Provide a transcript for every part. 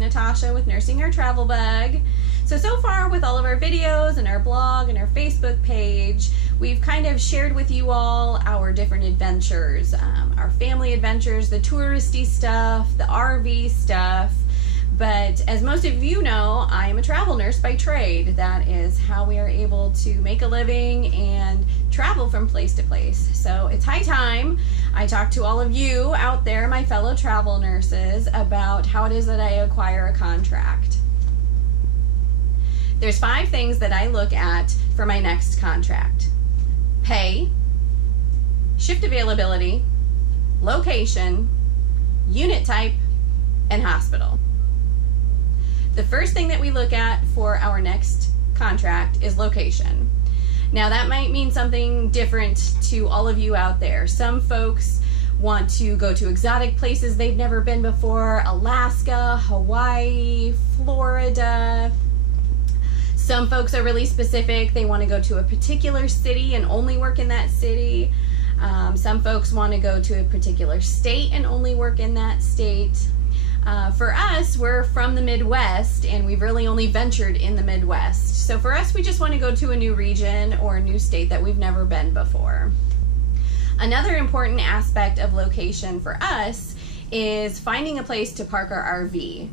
Natasha with Nursing Our Travel Bug. So far with all of our videos and our blog and our Facebook page, we've kind of shared with you all our different adventures, our family adventures, the touristy stuff, the RV stuff. But as most of you know, I am a travel nurse by trade. That is how we are able to make a living and travel from place to place. So it's high time I talk to all of you out there, my fellow travel nurses, about how it is that I acquire a contract. There's 5 things that I look at for my next contract: pay, shift availability, location, unit type, and hospital. The first thing that we look at for our next contract is location. Now that might mean something different to all of you out there. Some folks want to go to exotic places they've never been before: Alaska, Hawaii, Florida. Some folks are really specific. They want to go to a particular city and only work in that city. Some folks want to go to a particular state and only work in that state. For us, we're from the Midwest, and we've really only ventured in the Midwest. So for us, we just want to go to a new region or a new state that we've never been before. Another important aspect of location for us is finding a place to park our RV.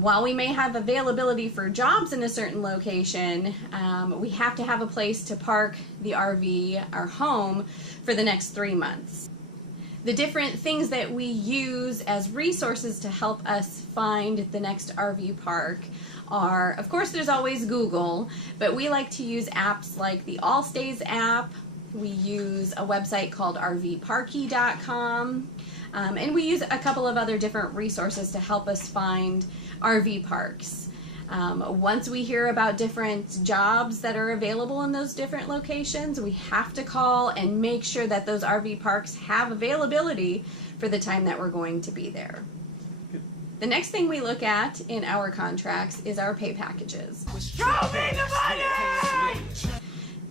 While we may have availability for jobs in a certain location, we have to have a place to park the RV, our home, for the next 3 months. The different things that we use as resources to help us find the next RV park are, of course, there's always Google, but we like to use apps like the Allstays app. We use a website called rvparky.com, and we use a couple of other different resources to help us find RV parks. Once we hear about different jobs that are available in those different locations, we have to call and make sure that those RV parks have availability for the time that we're going to be there. The next thing we look at in our contracts is our pay packages. Show me the money!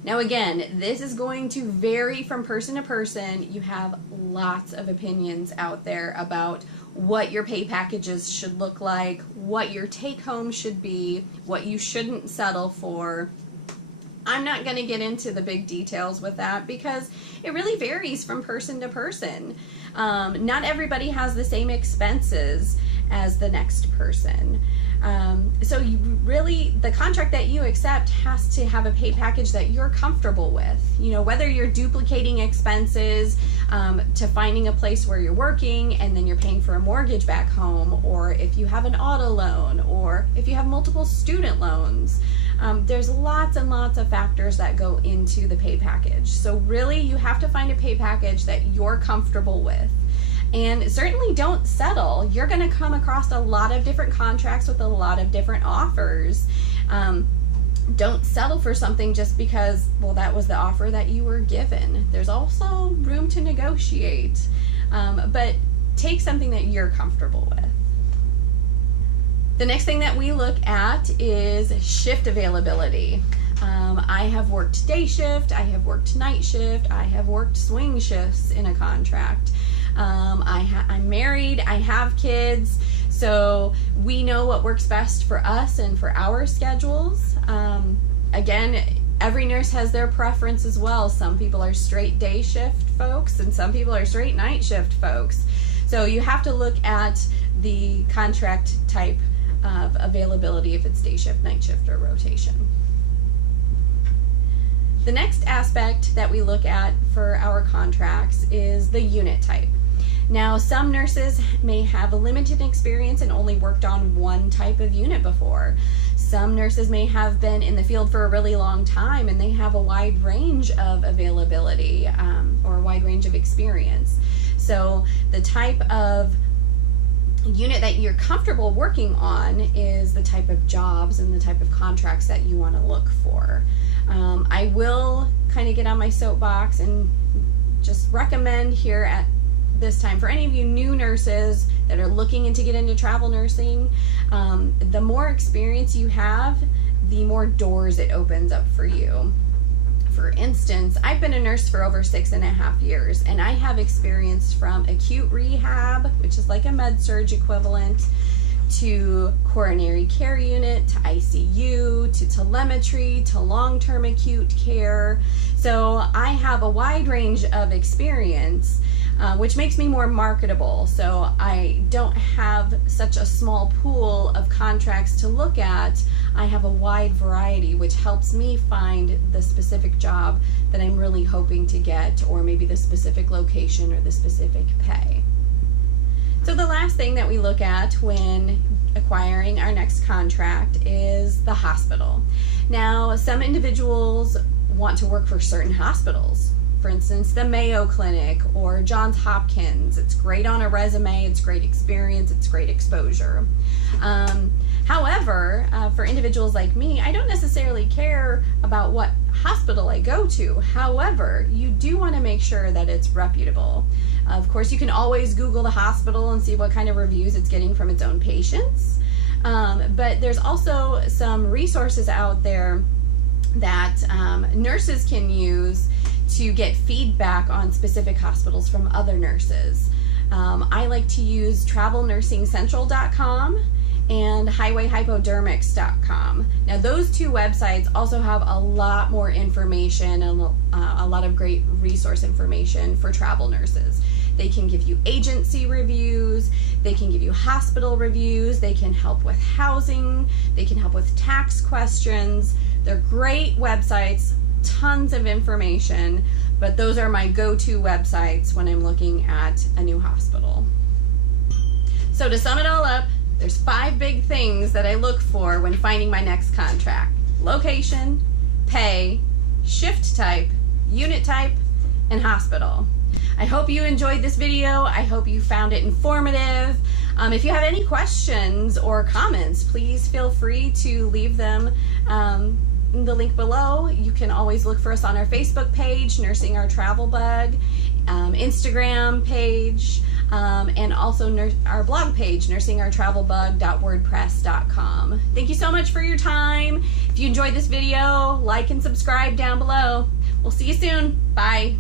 Now again, this is going to vary from person to person. You have lots of opinions out there about what your pay packages should look like, what your take home should be, what you shouldn't settle for. I'm not going to get into the big details with that because it really varies from person to person. Not everybody has the same expenses as the next person. So you really, the contract that you accept has to have a pay package that you're comfortable with. You know, whether you're duplicating expenses to finding a place where you're working and then you're paying for a mortgage back home, or if you have an auto loan, or if you have multiple student loans. There's lots and lots of factors that go into the pay package. So really you have to find a pay package that you're comfortable with. And certainly don't settle. You're going to come across a lot of different contracts with a lot of different offers. Don't settle for something just because, well, that was the offer that you were given. There's also room to negotiate, but take something that you're comfortable with. The next thing that we look at is shift availability. I have worked day shift, I have worked night shift, I have worked swing shifts in a contract. I'm married, I have kids, so we know what works best for us and for our schedules. Again, every nurse has their preference as well. Some people are straight day shift folks and some people are straight night shift folks. So you have to look at the contract type of availability, if it's day shift, night shift, or rotation. The next aspect that we look at for our contracts is the unit type. Now, some nurses may have a limited experience and only worked on one type of unit before. Some nurses may have been in the field for a really long time and they have a wide range of availability or a wide range of experience. So the type of unit that you're comfortable working on is the type of jobs and the type of contracts that you want to look for. I will kind of get on my soapbox and just recommend here at this time for any of you new nurses that are looking to get into travel nursing, the more experience you have, the more doors it opens up for you. For instance, I've been a nurse for over 6.5 years, and I have experience from acute rehab, which is like a med-surg equivalent, to coronary care unit, to ICU, to telemetry, to long-term acute care. So I have a wide range of experience, which makes me more marketable. So I don't have such a small pool of contracts to look at. I have a wide variety, which helps me find the specific job that I'm really hoping to get, or maybe the specific location or the specific pay. So the last thing that we look at when acquiring our next contract is the hospital. Now, some individuals want to work for certain hospitals. For instance, the Mayo Clinic or Johns Hopkins. It's great on a resume, it's great experience, it's great exposure. However, for individuals like me, I don't necessarily care about what hospital I go to. However, you do want to make sure that it's reputable. Of course, you can always Google the hospital and see what kind of reviews it's getting from its own patients. But there's also some resources out there that nurses can use to get feedback on specific hospitals from other nurses. I like to use travelnursingcentral.com and highwayhypodermics.com. Now those two websites also have a lot more information and a lot of great resource information for travel nurses. They can give you agency reviews, they can give you hospital reviews, they can help with housing, they can help with tax questions. They're great websites, tons of information, but those are my go-to websites when I'm looking at a new hospital. So to sum it all up, there's 5 big things that I look for when finding my next contract: location, pay, shift type, unit type, and hospital. I hope you enjoyed this video. I hope you found it informative. If you have any questions or comments, please feel free to leave them in the link below. You can always look for us on our Facebook page, Nursing Our Travel Bug, Instagram page, and also our blog page, nursingourtravelbug.wordpress.com. Thank you so much for your time. If you enjoyed this video, like and subscribe down below. We'll see you soon. Bye.